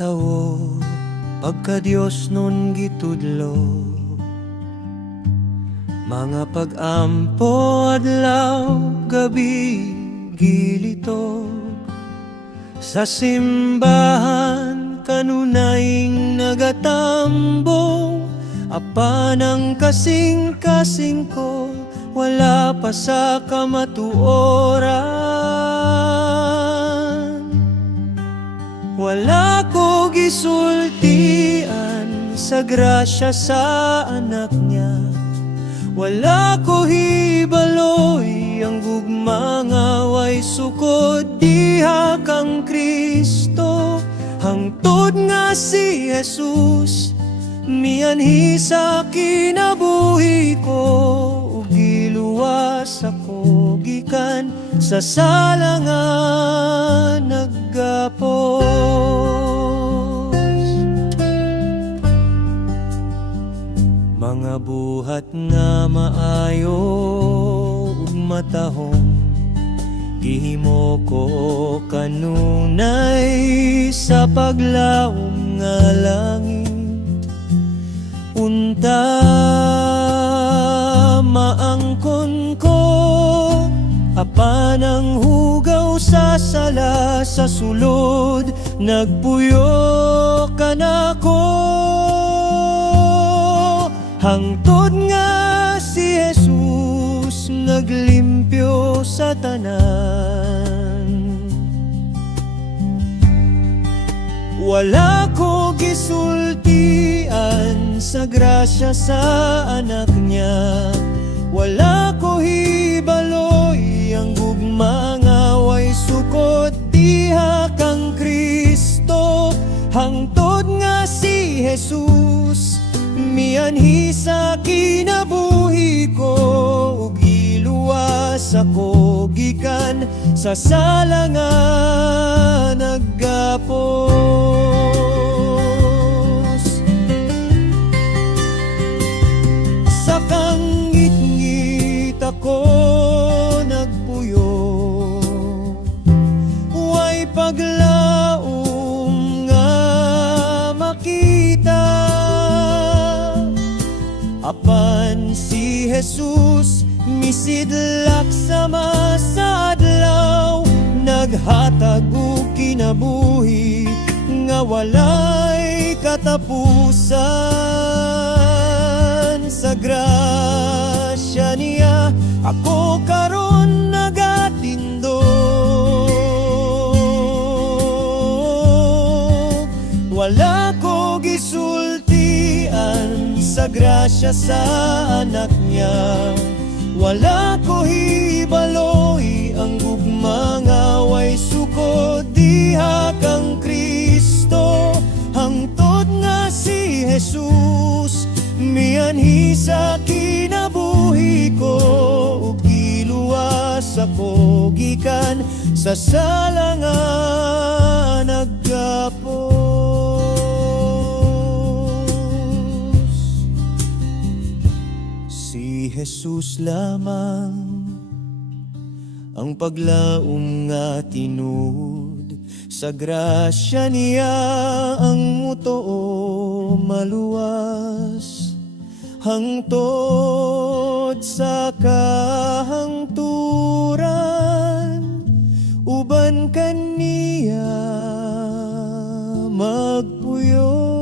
tawo pagka Dios nun gitudlo, mga pag-ampo adlaw gabi gilito. Sa simbahan kanunayng nagatambo, apan ang kasing-kasing ko wala pa sa kamatuoran. Wala ko gisultian sa grasya sa anak niya, wala ko hibaloy ang gugma nga way sukod diha kang Kristo. Hangtod nga si Jesus mianhi sa kinabuhi ko, ug giluwas ako gikan sa sala nga naggapos. Mga buhat nga maayo ug matahong, gihimo ko kanunay sa paglaom nga langit. Unta maangkon ko, apan ang hugaw sa sala sa sulod, nagpuyo ka na ko. Hangtod nga si Jesus naglimpyo sa tanan. Wala ko gisultian sa grasya sa anak niya, wala ko hibaloy ang gugma nga way sukot diha kang Kristo. Hangtod nga si Jesus mianhi sa kinabuhi ko, ug iluwas ako gikan sa sala nga naggapos. Sa kangit-ngit ako nagpuyo, way paglaom nga makita. Apan si Jesus misidlak sama sa adlaw, naghatag og kinabuhi nga walay katapusan. Sa grasya niya ako karon nagatindog. Wala ko gisultian sa grasya sa anak niya, wala ko hibaloy ang gugma nga way sukod diha kang Kristo. Hangtod nga si Jesus mianhi sa kinabuhi ko, ug giluwas ako gikan sa sala nga naggapos. Si Jesus lamang ang paglaom nga tinud, sa grasya niya ang mutuo maluwas. Hangtod sa kahangturan, uban kaniya magpuyo.